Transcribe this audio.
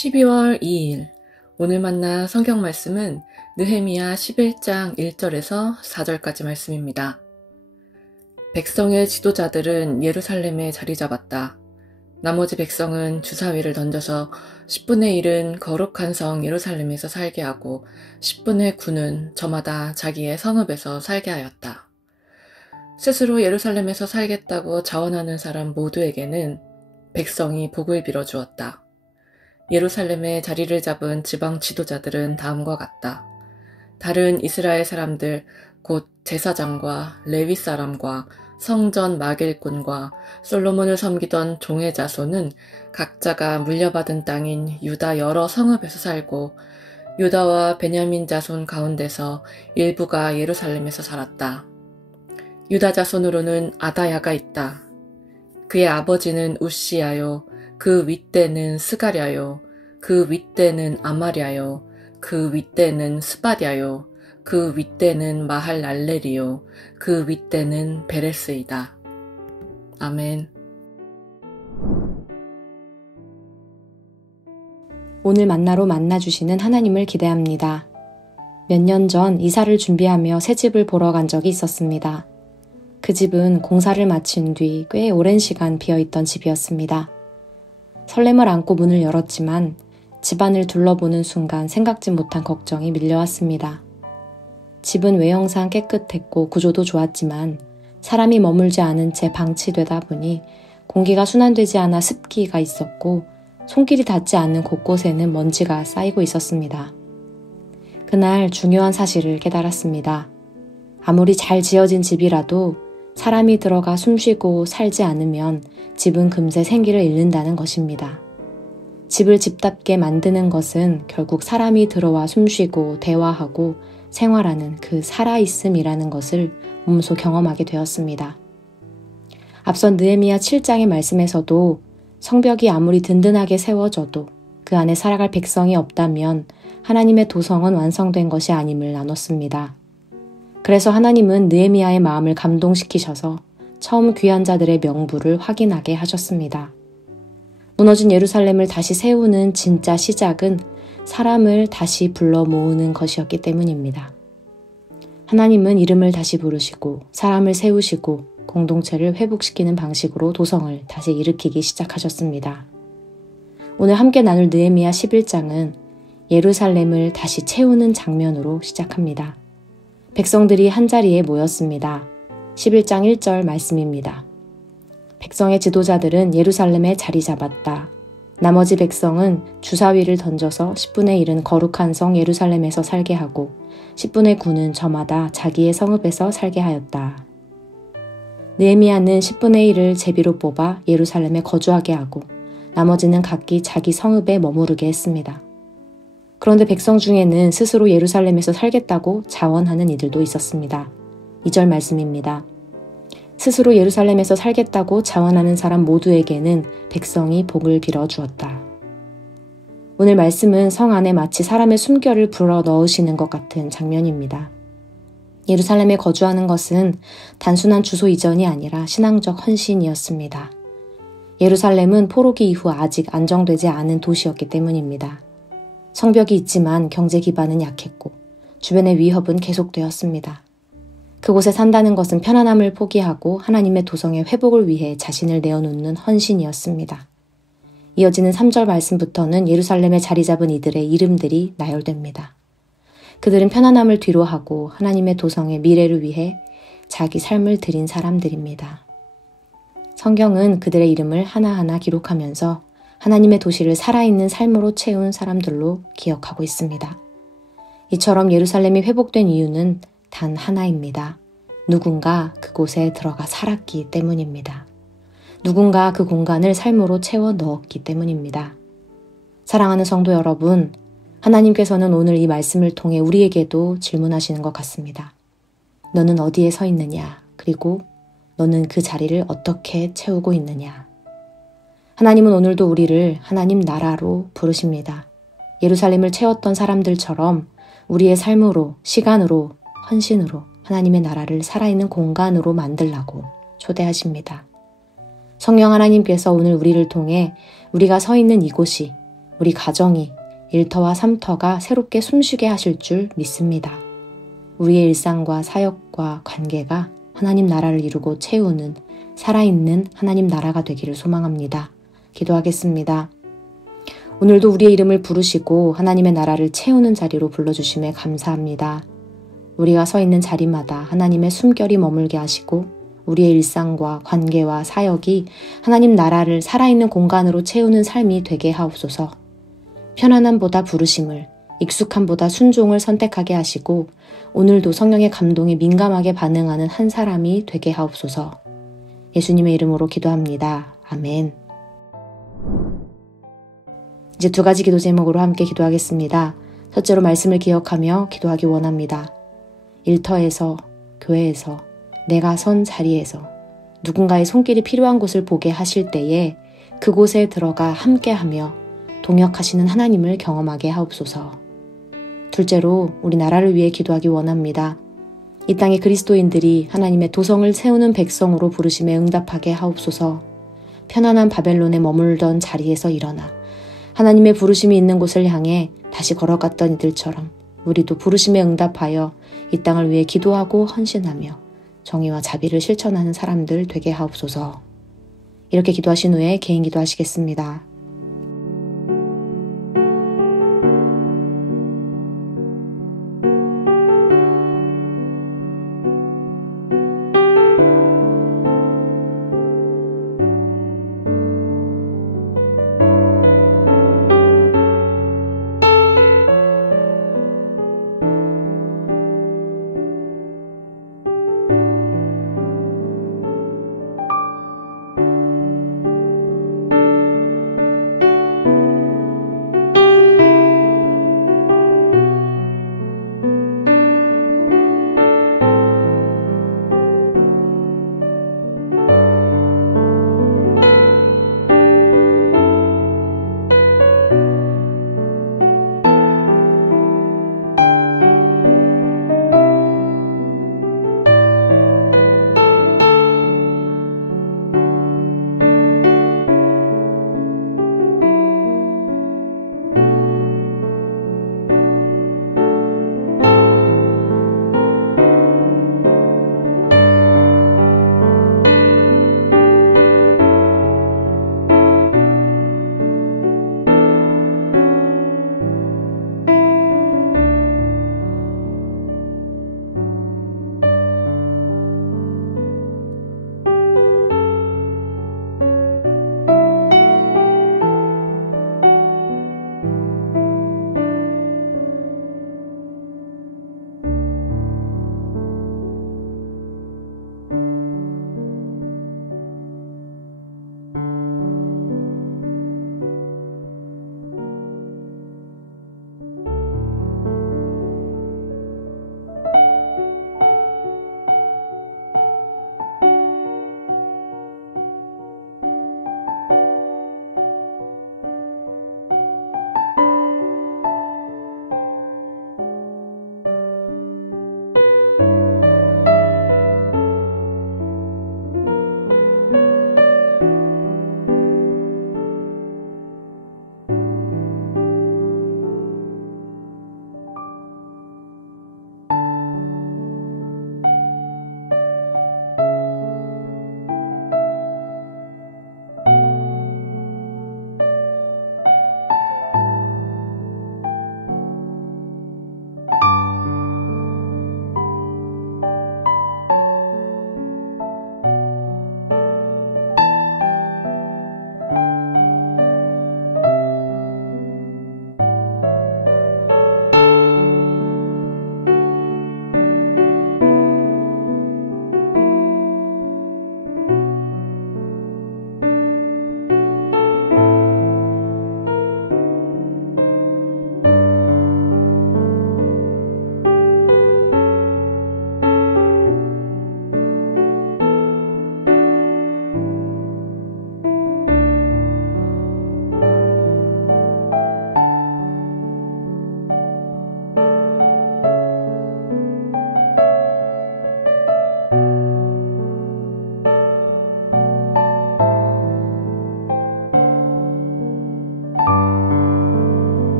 12월 2일 오늘 만난 성경 말씀은 느헤미야 11장 1절에서 4절까지 말씀입니다. 백성의 지도자들은 예루살렘에 자리 잡았다. 나머지 백성은 주사위를 던져서 10분의 1은 거룩한 성 예루살렘에서 살게 하고 10분의 9는 저마다 자기의 성읍에서 살게 하였다. 스스로 예루살렘에서 살겠다고 자원하는 사람 모두에게는 백성이 복을 빌어주었다. 예루살렘에 자리를 잡은 지방 지도자들은 다음과 같다. 다른 이스라엘 사람들 곧 제사장과 레위 사람과 성전 막일꾼과 솔로몬을 섬기던 종의 자손은 각자가 물려받은 땅인 유다 여러 성읍에서 살고 유다와 베냐민 자손 가운데서 일부가 예루살렘에서 살았다. 유다 자손으로는 아다야가 있다. 그의 아버지는 우시야요, 그 윗대는 스가랴요, 그 윗대는 아마랴요, 그 윗대는 스바랴요, 그 윗대는 마할랄렐이요, 그 윗대는 베레스이다. 아멘. 오늘 만나로 만나주시는 하나님을 기대합니다. 몇 년 전 이사를 준비하며 새 집을 보러 간 적이 있었습니다. 그 집은 공사를 마친 뒤 꽤 오랜 시간 비어있던 집이었습니다. 설렘을 안고 문을 열었지만 집안을 둘러보는 순간 생각지 못한 걱정이 밀려왔습니다. 집은 외형상 깨끗했고 구조도 좋았지만 사람이 머물지 않은 채 방치되다 보니 공기가 순환되지 않아 습기가 있었고 손길이 닿지 않는 곳곳에는 먼지가 쌓이고 있었습니다. 그날 중요한 사실을 깨달았습니다. 아무리 잘 지어진 집이라도 사람이 들어가 숨쉬고 살지 않으면 집은 금세 생기를 잃는다는 것입니다. 집을 집답게 만드는 것은 결국 사람이 들어와 숨쉬고 대화하고 생활하는 그 살아있음이라는 것을 몸소 경험하게 되었습니다. 앞선 느헤미야 7장의 말씀에서도 성벽이 아무리 든든하게 세워져도 그 안에 살아갈 백성이 없다면 하나님의 도성은 완성된 것이 아님을 나눴습니다. 그래서 하나님은 느헤미야의 마음을 감동시키셔서 처음 귀한 자들의 명부를 확인하게 하셨습니다. 무너진 예루살렘을 다시 세우는 진짜 시작은 사람을 다시 불러 모으는 것이었기 때문입니다. 하나님은 이름을 다시 부르시고 사람을 세우시고 공동체를 회복시키는 방식으로 도성을 다시 일으키기 시작하셨습니다. 오늘 함께 나눌 느헤미야 11장은 예루살렘을 다시 채우는 장면으로 시작합니다. 백성들이 한자리에 모였습니다. 11장 1절 말씀입니다. 백성의 지도자들은 예루살렘에 자리 잡았다. 나머지 백성은 주사위를 던져서 10분의 1은 거룩한 성 예루살렘에서 살게 하고 10분의 9는 저마다 자기의 성읍에서 살게 하였다. 느헤미야는 10분의 1을 제비로 뽑아 예루살렘에 거주하게 하고 나머지는 각기 자기 성읍에 머무르게 했습니다. 그런데 백성 중에는 스스로 예루살렘에서 살겠다고 자원하는 이들도 있었습니다. 2절 말씀입니다. 스스로 예루살렘에서 살겠다고 자원하는 사람 모두에게는 백성이 복을 빌어 주었다. 오늘 말씀은 성 안에 마치 사람의 숨결을 불어 넣으시는 것 같은 장면입니다. 예루살렘에 거주하는 것은 단순한 주소 이전이 아니라 신앙적 헌신이었습니다. 예루살렘은 포로기 이후 아직 안정되지 않은 도시였기 때문입니다. 성벽이 있지만 경제 기반은 약했고 주변의 위협은 계속되었습니다. 그곳에 산다는 것은 편안함을 포기하고 하나님의 도성의 회복을 위해 자신을 내어놓는 헌신이었습니다. 이어지는 3절 말씀부터는 예루살렘에 자리 잡은 이들의 이름들이 나열됩니다. 그들은 편안함을 뒤로하고 하나님의 도성의 미래를 위해 자기 삶을 드린 사람들입니다. 성경은 그들의 이름을 하나하나 기록하면서 하나님의 도시를 살아있는 삶으로 채운 사람들로 기억하고 있습니다. 이처럼 예루살렘이 회복된 이유는 단 하나입니다. 누군가 그곳에 들어가 살았기 때문입니다. 누군가 그 공간을 삶으로 채워 넣었기 때문입니다. 사랑하는 성도 여러분, 하나님께서는 오늘 이 말씀을 통해 우리에게도 질문하시는 것 같습니다. 너는 어디에 서 있느냐? 그리고 너는 그 자리를 어떻게 채우고 있느냐? 하나님은 오늘도 우리를 하나님 나라로 부르십니다. 예루살렘을 채웠던 사람들처럼 우리의 삶으로, 시간으로, 헌신으로 하나님의 나라를 살아있는 공간으로 만들라고 초대하십니다. 성령 하나님께서 오늘 우리를 통해 우리가 서 있는 이곳이 우리 가정이 일터와 삼터가 새롭게 숨쉬게 하실 줄 믿습니다. 우리의 일상과 사역과 관계가 하나님 나라를 이루고 채우는 살아있는 하나님 나라가 되기를 소망합니다. 기도하겠습니다. 오늘도 우리의 이름을 부르시고 하나님의 나라를 채우는 자리로 불러주심에 감사합니다. 우리가 서 있는 자리마다 하나님의 숨결이 머물게 하시고 우리의 일상과 관계와 사역이 하나님 나라를 살아있는 공간으로 채우는 삶이 되게 하옵소서. 편안함보다 부르심을, 익숙함보다 순종을 선택하게 하시고 오늘도 성령의 감동에 민감하게 반응하는 한 사람이 되게 하옵소서. 예수님의 이름으로 기도합니다. 아멘. 이제 2가지 기도 제목으로 함께 기도하겠습니다. 첫째로 말씀을 기억하며 기도하기 원합니다. 일터에서, 교회에서, 내가 선 자리에서 누군가의 손길이 필요한 곳을 보게 하실 때에 그곳에 들어가 함께하며 동역하시는 하나님을 경험하게 하옵소서. 둘째로 우리 나라를 위해 기도하기 원합니다. 이 땅의 그리스도인들이 하나님의 도성을 세우는 백성으로 부르심에 응답하게 하옵소서. 편안한 바벨론에 머물던 자리에서 일어나 하나님의 부르심이 있는 곳을 향해 다시 걸어갔던 이들처럼 우리도 부르심에 응답하여 이 땅을 위해 기도하고 헌신하며 정의와 자비를 실천하는 사람들 되게 하옵소서. 이렇게 기도하신 후에 개인 기도하시겠습니다.